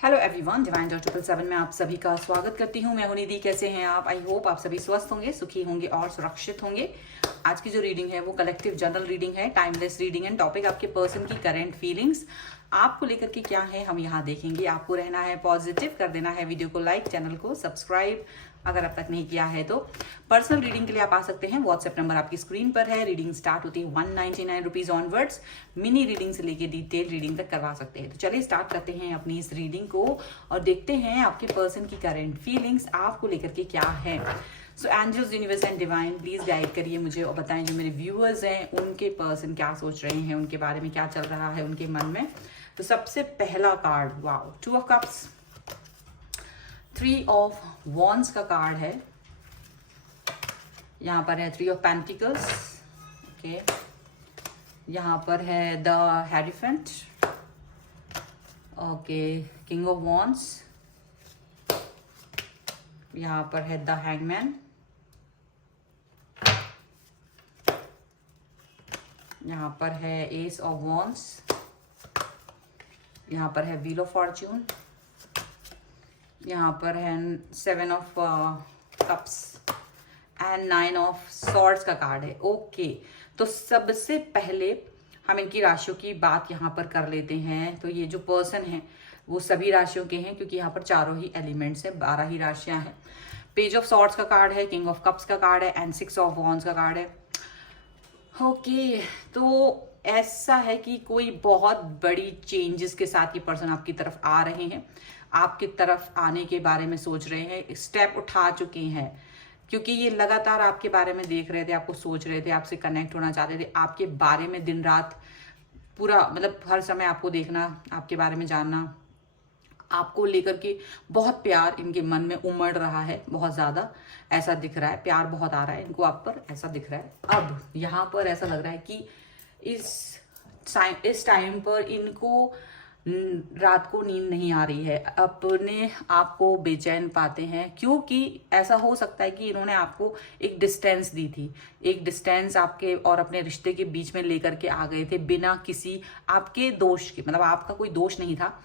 Hello everyone, divine dot 777 में आप सभी का स्वागत करती हूँ। मैं हूं निधि। कैसे हैं आप? आई होप आप सभी स्वस्थ होंगे, सुखी होंगे और सुरक्षित होंगे। आज की जो रीडिंग है वो कलेक्टिव जनरल रीडिंग है, टाइमलेस रीडिंग एंड टॉपिक आपके पर्सन की करंट फीलिंग्स आपको लेकर के क्या है हम यहाँ देखेंगे। आपको रहना है पॉजिटिव, कर देना है वीडियो को लाइक, चैनल को सब्सक्राइब अगर अब तक नहीं किया है तो। पर्सनल रीडिंग के लिए आप आ सकते हैं, व्हाट्सएप नंबर आपकी स्क्रीन पर है। रीडिंग स्टार्ट होती है 199 रुपीज ऑनवर्ड्स। मिनी रीडिंग से लेके डिटेल रीडिंग तक करवा सकते हैं। तो चलिए स्टार्ट करते हैं अपनी इस रीडिंग को और देखते हैं आपके पर्सन की करंट फीलिंग्स आपको लेकर के क्या है। So angels, universe and divine, please guide करिए मुझे और बताएं जो मेरे व्यूअर्स हैं उनके पर्सन क्या सोच रहे हैं, उनके बारे में क्या चल रहा है उनके मन में। तो सबसे पहला card, wow, 2 of cups, 3 of wands का कार्ड है। यहाँ पर है 3 ऑफ पेंटिकल्स, ओके। यहाँ पर है the hierophant, okay, king of wands. यहाँ पर है द हैंगमैन। यहाँ पर है एस ऑफ वॉन्ड्स। यहाँ पर है व्हील ऑफ फॉर्च्यून। यहाँ पर है 7 of cups and 9 of swords का कार्ड है, ओके। तो सबसे पहले हम इनकी राशियों की बात यहाँ पर कर लेते हैं। तो ये जो पर्सन है वो सभी राशियों के हैं क्योंकि यहाँ पर चारों ही एलिमेंट्स हैं, 12 ही राशियां हैं। पेज ऑफ सॉर्ड्स का कार्ड है, किंग ऑफ कप्स का कार्ड है एंड 6 ऑफ वॉन्ड्स का कार्ड है, ओके। तो ऐसा है कि कोई बहुत बड़ी चेंजेस के साथ ये पर्सन आपकी तरफ आ रहे हैं, आपकी तरफ आने के बारे में सोच रहे हैं, स्टेप उठा चुके हैं क्योंकि ये लगातार आपके बारे में देख रहे थे, आपको सोच रहे थे, आपसे कनेक्ट होना चाहते थे, आपके बारे में दिन रात पूरा मतलब हर समय आपको देखना, आपके बारे में जानना, आपको लेकर के बहुत प्यार इनके मन में उमड़ रहा है, बहुत ज़्यादा ऐसा दिख रहा है, प्यार बहुत आ रहा है इनको आप पर, ऐसा दिख रहा है। अब यहाँ पर ऐसा लग रहा है कि इस टाइम पर इनको रात को नींद नहीं आ रही है, अपने आप को बेचैन पाते हैं क्योंकि ऐसा हो सकता है कि इन्होंने आपको एक डिस्टेंस दी थी, एक डिस्टेंस आपके और अपने रिश्ते के बीच में लेकर के आ गए थे बिना किसी आपके दोष के, मतलब आपका कोई दोष नहीं था,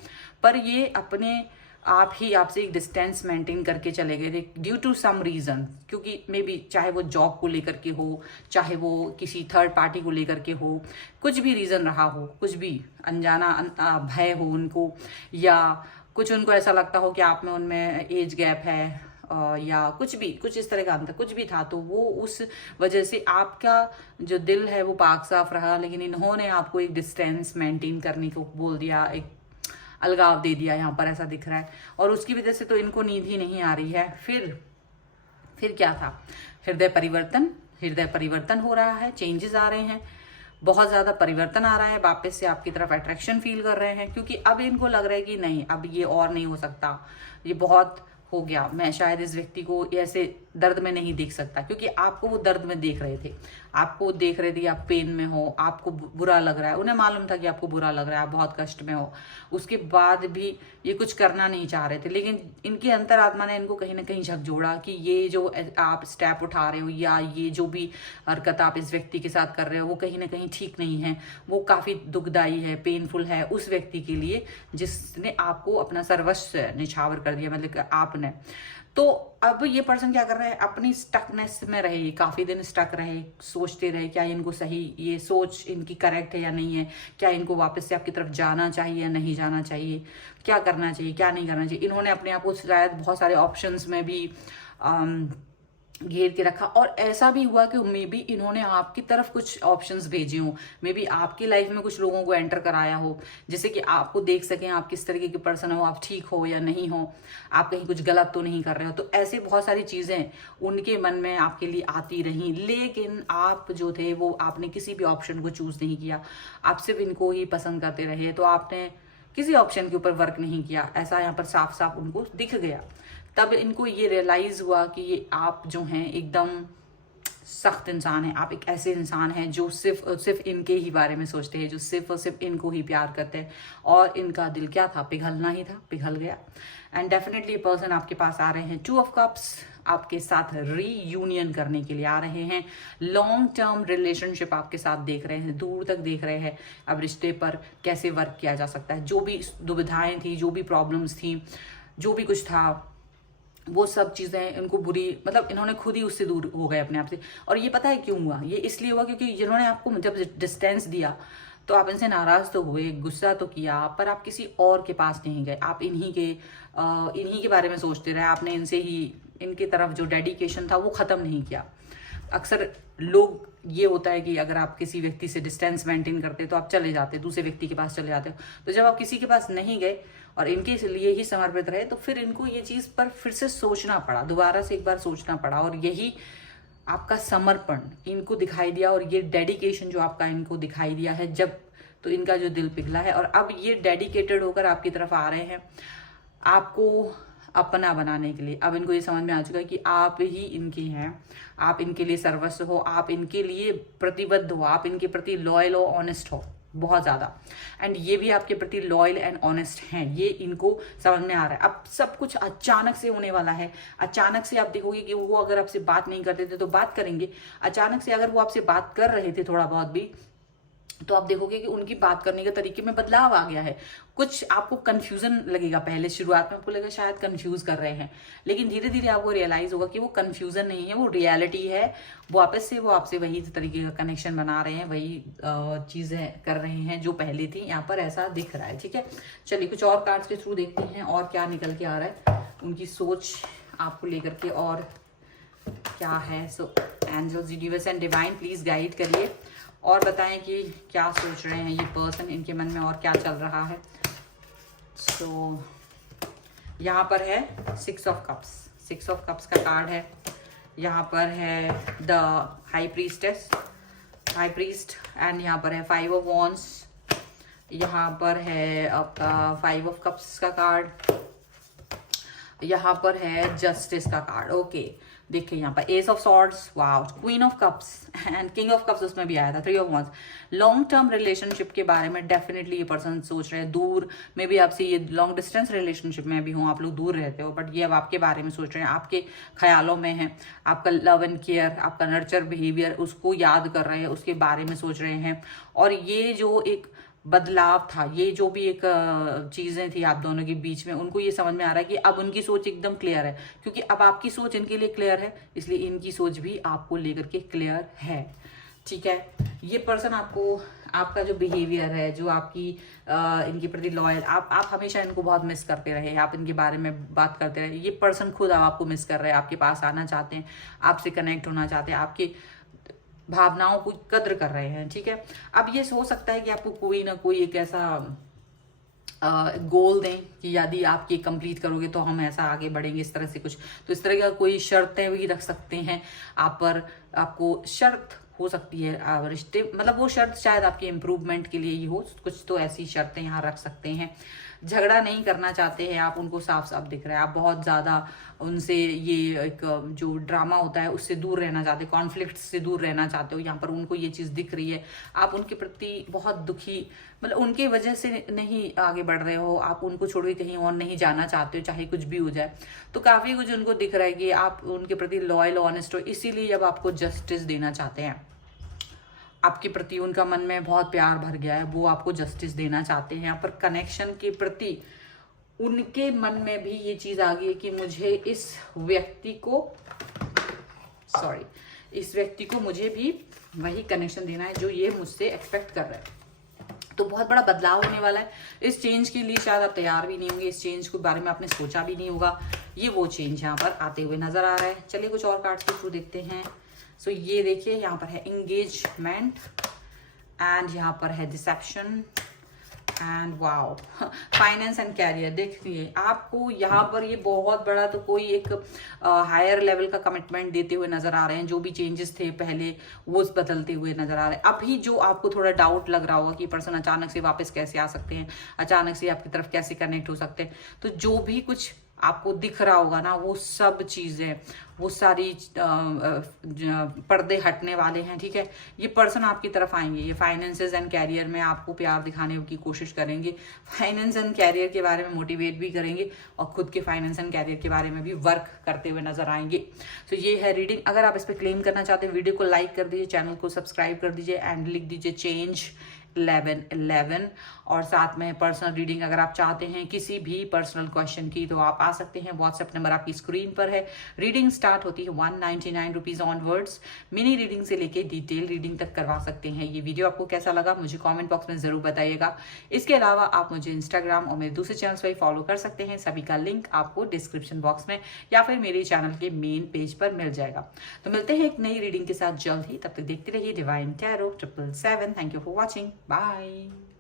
पर ये अपने आप ही आपसे एक डिस्टेंस मेंटेन करके चले गए थे ड्यू टू सम रीजन, क्योंकि मे बी चाहे वो जॉब को लेकर के हो, चाहे वो किसी थर्ड पार्टी को लेकर के हो, कुछ भी रीजन रहा हो, कुछ भी अनजाना भय हो उनको, या कुछ उनको ऐसा लगता हो कि आप में उनमें एज गैप है, या कुछ भी, कुछ इस तरह का अंतर कुछ भी था, तो वो उस वजह से आपका जो दिल है वो पाक साफ रहा, लेकिन इन्होंने आपको एक डिस्टेंस मेंटेन करने को बोल दिया, एक अलगाव दे दिया, यहाँ पर ऐसा दिख रहा है। और उसकी वजह से तो इनको नींद ही नहीं आ रही है। फिर क्या था? हृदय परिवर्तन हो रहा है, चेंजेस आ रहे हैं, बहुत ज़्यादा परिवर्तन आ रहा है, वापस से आपकी तरफ अट्रैक्शन फील कर रहे हैं क्योंकि अब इनको लग रहा है कि नहीं, अब ये और नहीं हो सकता, ये बहुत हो गया, मैं शायद इस व्यक्ति को ऐसे दर्द में नहीं देख सकता, क्योंकि आपको वो दर्द में देख रहे थे, आपको देख रहे थे आप पेन में हो, आपको बुरा लग रहा है, उन्हें मालूम था कि आपको बुरा लग रहा है, आप बहुत कष्ट में हो, उसके बाद भी ये कुछ करना नहीं चाह रहे थे, लेकिन इनकी अंतरात्मा ने इनको कहीं ना कहीं झकझोड़ा कि ये जो आप स्टेप उठा रहे हो या ये जो भी हरकत आप इस व्यक्ति के साथ कर रहे हो वो कहीं ना कहीं ठीक नहीं है, वो काफ़ी दुखदाई है, पेनफुल है उस व्यक्ति के लिए जिसने आपको अपना सर्वस्व निछावर कर दिया, मतलब आपने। तो अब ये पर्सन क्या कर रहा है, अपनी स्टकनेस में रहे, काफी दिन स्टक रहे, सोचते रहे क्या इनको सही, ये सोच इनकी करेक्ट है या नहीं है, क्या इनको वापस से आपकी तरफ जाना चाहिए या नहीं जाना चाहिए, क्या करना चाहिए क्या नहीं करना चाहिए। इन्होंने अपने आप को शायद बहुत सारे ऑप्शंस में भी घेर के रखा, और ऐसा भी हुआ कि मे बी इन्होंने आपकी तरफ कुछ ऑप्शंस भेजे हो, मे बी आपकी लाइफ में कुछ लोगों को एंटर कराया हो, जैसे कि आपको देख सकें आप किस तरीके के पर्सन हो, आप ठीक हो या नहीं हो, आप कहीं कुछ गलत तो नहीं कर रहे हो। तो ऐसी बहुत सारी चीज़ें उनके मन में आपके लिए आती रहीं, लेकिन आप जो थे वो आपने किसी भी ऑप्शन को चूज नहीं किया, आप सिर्फ इनको ही पसंद करते रहे, तो आपने किसी ऑप्शन के ऊपर वर्क नहीं किया, ऐसा यहाँ पर साफ साफ उनको दिख गया। तब इनको ये रियलाइज हुआ कि ये आप जो हैं एकदम सख्त इंसान हैं, आप एक ऐसे इंसान हैं जो सिर्फ इनके ही बारे में सोचते हैं, जो सिर्फ और सिर्फ इनको ही प्यार करते हैं, और इनका दिल क्या था, पिघलना ही था, पिघल गया। एंड डेफिनेटली पर्सन आपके पास आ रहे हैं 2 ऑफ कप्स, आपके साथ रीयूनियन करने के लिए आ रहे हैं, लॉन्ग टर्म रिलेशनशिप आपके साथ देख रहे हैं, दूर तक देख रहे हैं। अब रिश्ते पर कैसे वर्क किया जा सकता है, जो भी दुविधाएं थी, जो भी प्रॉब्लम्स थी, जो भी कुछ था, वो सब चीज़ें इनको बुरी, मतलब इन्होंने खुद ही उससे दूर हो गए अपने आप से। और ये पता है क्यों हुआ, ये इसलिए हुआ क्योंकि जिन्होंने आपको जब डिस्टेंस दिया तो आप इनसे नाराज़ तो हुए, गुस्सा तो किया, पर आप किसी और के पास नहीं गए, आप इन्हीं के बारे में सोचते रहे, आपने इनकी तरफ जो डेडिकेशन था वो ख़त्म नहीं किया। अक्सर लोग, ये होता है कि अगर आप किसी व्यक्ति से डिस्टेंस मेंटेन करते तो आप चले जाते, दूसरे व्यक्ति के पास चले जाते हो। तो जब आप किसी के पास नहीं गए और इनके लिए ही समर्पित रहे, तो फिर इनको ये चीज़ पर फिर से सोचना पड़ा, दोबारा से एक बार सोचना पड़ा, और यही आपका समर्पण इनको दिखाई दिया, और ये डेडिकेशन जो आपका इनको दिखाई दिया है जब, तो इनका जो दिल पिघला है। और अब ये डेडिकेटेड होकर आपकी तरफ आ रहे हैं आपको अपना बनाने के लिए। अब इनको ये समझ में आ चुका है कि आप ही इनके हैं, आप इनके लिए सर्वस्व हो, आप इनके लिए प्रतिबद्ध हो, आप इनके प्रति लॉयल हो, ऑनेस्ट हो बहुत ज़्यादा। एंड ये भी आपके प्रति लॉयल एंड ऑनेस्ट हैं, ये इनको समझ में आ रहा है। अब सब कुछ अचानक से होने वाला है। अचानक से आप देखोगे कि वो अगर आपसे बात नहीं करते थे तो बात करेंगे, अचानक से अगर वो आपसे बात कर रहे थे थोड़ा बहुत भी, तो आप देखोगे कि उनकी बात करने के तरीके में बदलाव आ गया है। कुछ आपको कंफ्यूजन लगेगा, पहले शुरुआत में आपको लगेगा शायद कंफ्यूज कर रहे हैं, लेकिन धीरे धीरे आपको रियलाइज होगा कि वो कंफ्यूजन नहीं है, वो रियलिटी है। वापस से वो आपसे वही तरीके का कनेक्शन बना रहे हैं, वही चीजें कर रहे हैं जो पहले थी। यहाँ पर ऐसा दिख रहा है, ठीक है। चलिए कुछ और कार्ड्स के थ्रू देखते हैं और क्या निकल के आ रहा है, उनकी सोच आपको लेकर के और क्या है। So angels, universe and divine please guide करिए और बताएं कि क्या सोच रहे हैं ये पर्सन, इनके मन में और क्या चल रहा है। सो यहाँ पर है 6 ऑफ कप्स, 6 ऑफ कप्स का कार्ड है। यहाँ पर है the high priestess, high priest, and यहाँ पर है 5 ऑफ वॉन्ड्स, यहाँ पर है आपका 5 ऑफ कप्स का कार्ड, यहाँ पर है जस्टिस का कार्ड। ओके, देखिए यहाँ पर S of swords, wow, queen of cups and king of cups उसमें भी आया था, 3 of wands. Long term relationship के बारे में डेफिनेटली ये पर्सन सोच रहे हैं, दूर में भी आपसे, ये लॉन्ग डिस्टेंस रिलेशनशिप में भी हो, आप लोग दूर रहते हो, बट ये अब आपके बारे में सोच रहे हैं, आपके ख्यालों में है, आपका लव एंड केयर, आपका नर्चर बिहेवियर, उसको याद कर रहे हैं, उसके बारे में सोच रहे हैं। और ये जो एक बदलाव था, ये जो भी एक चीज़ें थी आप दोनों के बीच में, उनको ये समझ में आ रहा है कि अब उनकी सोच एकदम क्लियर है, क्योंकि अब आपकी सोच इनके लिए क्लियर है, इसलिए इनकी सोच भी आपको लेकर के क्लियर है, ठीक है। ये पर्सन आपको, आपका जो बिहेवियर है, जो आपकी इनके प्रति लॉयल, आप हमेशा इनको बहुत मिस करते रहे, आप इनके बारे में बात करते रहे। ये पर्सन खुद आपको मिस कर रहे हैं, आपके पास आना चाहते हैं, आपसे कनेक्ट होना चाहते हैं, आपकी भावनाओं को कद्र कर रहे हैं, ठीक है। अब ये हो सकता है कि आपको कोई ना कोई एक ऐसा गोल दें कि यदि आप ये कंप्लीट करोगे तो हम ऐसा आगे बढ़ेंगे, इस तरह से कुछ, तो इस तरह का कोई शर्तें भी रख सकते हैं आप पर। आपको शर्त हो सकती है रिश्ते, मतलब वो शर्त शायद आपके इम्प्रूवमेंट के लिए ही हो, कुछ तो ऐसी शर्तें यहाँ रख सकते हैं। झगड़ा नहीं करना चाहते हैं आप, उनको साफ साफ दिख रहा है, आप बहुत ज़्यादा उनसे ये एक जो ड्रामा होता है उससे दूर रहना चाहते हो, कॉन्फ्लिक्ट से दूर रहना चाहते हो। यहाँ पर उनको ये चीज़ दिख रही है, आप उनके प्रति बहुत दुखी, मतलब उनके वजह से नहीं आगे बढ़ रहे हो, आप उनको छोड़ के कहीं और नहीं जाना चाहते हो, चाहे कुछ भी हो जाए। तो काफ़ी कुछ उनको दिख रहा है कि आप उनके प्रति लॉयल ऑनेस्ट हो, इसीलिए जब आपको जस्टिस देना चाहते हैं, आपके प्रति उनका मन में बहुत प्यार भर गया है, वो आपको जस्टिस देना चाहते हैं। यहाँ पर कनेक्शन के प्रति उनके मन में भी ये चीज़ आ गई है कि मुझे इस व्यक्ति को मुझे भी वही कनेक्शन देना है जो ये मुझसे एक्सपेक्ट कर रहे हैं। तो बहुत बड़ा बदलाव होने वाला है। इस चेंज के लिए शायद आप तैयार भी नहीं होंगे, इस चेंज के बारे में आपने सोचा भी नहीं होगा, ये वो चेंज यहाँ पर आते हुए नजर आ रहा है। चलिए कुछ और कार्ड्स के थ्रू देखते हैं। सो ये देखिए, यहाँ पर है एंगेजमेंट, एंड यहाँ पर है deception, and wow, finance and career. देखिए आपको यहाँ पर ये बहुत बड़ा तो कोई एक हायर लेवल का कमिटमेंट देते हुए नजर आ रहे हैं। जो भी चेंजेस थे पहले वो बदलते हुए नजर आ रहे हैं। अभी जो आपको थोड़ा डाउट लग रहा होगा कि पर्सन अचानक से वापस कैसे आ सकते हैं, अचानक से आपकी तरफ कैसे कनेक्ट हो सकते हैं, तो जो भी कुछ आपको दिख रहा होगा ना, वो सब चीज़ें, वो सारी पर्दे हटने वाले हैं, ठीक है। ये पर्सन आपकी तरफ आएंगे, ये फाइनेंसेस एंड कैरियर में आपको प्यार दिखाने की कोशिश करेंगे, फाइनेंस एंड कैरियर के बारे में मोटिवेट भी करेंगे और खुद के फाइनेंस एंड कैरियर के बारे में भी वर्क करते हुए नजर आएंगे। तो ये है रीडिंग। अगर आप इस पर क्लेम करना चाहते हैं, वीडियो को लाइक कर दीजिए, चैनल को सब्सक्राइब कर दीजिए एंड लिख दीजिए चेंज 1111। और साथ में पर्सनल रीडिंग अगर आप चाहते हैं किसी भी पर्सनल क्वेश्चन की, तो आप आ सकते हैं। व्हाट्सएप नंबर आपकी स्क्रीन पर है। रीडिंग स्टार्ट होती है 199 रुपीज ऑनवर्ड्स। मिनी रीडिंग से लेके डिटेल रीडिंग तक करवा सकते हैं। ये वीडियो आपको कैसा लगा मुझे कमेंट बॉक्स में जरूर बताइएगा। इसके अलावा आप मुझे इंस्टाग्राम और मेरे दूसरे चैनल्स पर फॉलो कर सकते हैं। सभी का लिंक आपको डिस्क्रिप्शन बॉक्स में या फिर मेरे चैनल के मेन पेज पर मिल जाएगा। तो मिलते हैं एक नई रीडिंग के साथ जल्द ही। तब तक देखते रहिए divine tarot 777। Thank you for watching. Bye.